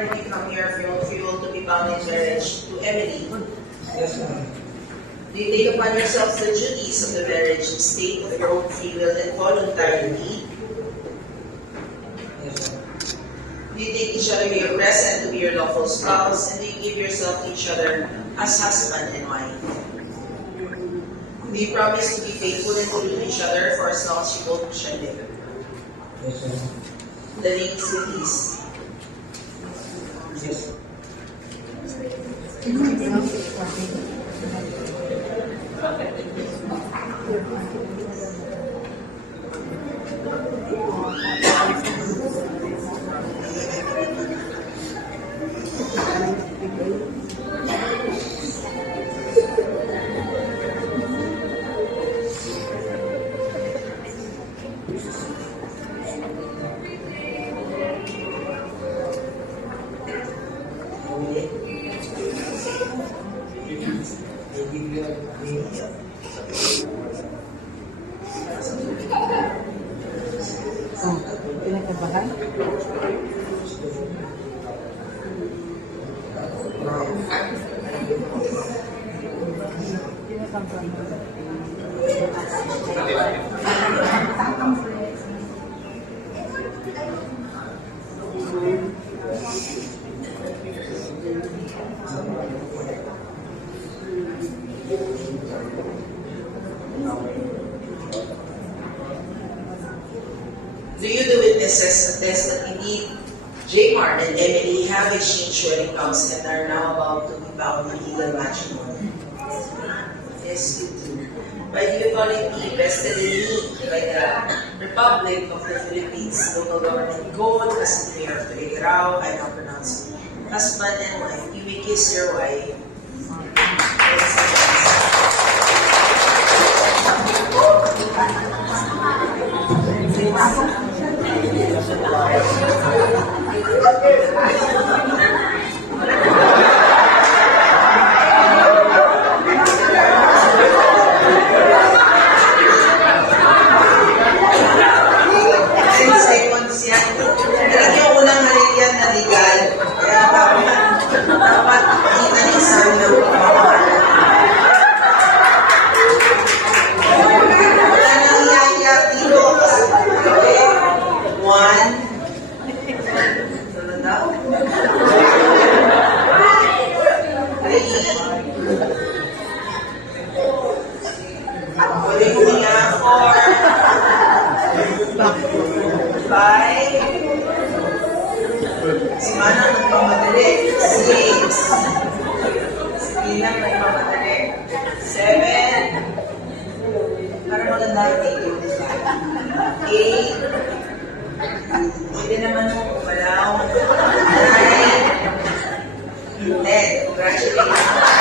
did you come here fuel to be bound in marriage to Emily? Yes, ma'am. Do you take upon yourselves the duties of the marriage in state of your own free will and voluntarily? Yes, ma'am. Do you take each other to your present to be your lawful spouse, and do you give yourself to each other as husband and wife? Do you promise to be faithful and true to each other for as long as you both shall live? Yes, ma'am. The ladies with ease. Yes. I give you a name. Oh, pinakabahan? Do you, the witnesses, attest that indeed J. Martin and Emily have exchanged wedding vows and are now about to be bound in legal matrimony? Yes, you do. By the authority vested in me by the Republic of the Philippines, local government code, as the mayor of Tuguegarao, I now pronounce you husband and wife. You may kiss your wife. Si Manang nagmamadali. 6. Si Inang nagmamadali. 7. Para maganda yung video, di ba? 8. Pwede naman mo kumalaw. 9. 10. Congratulations.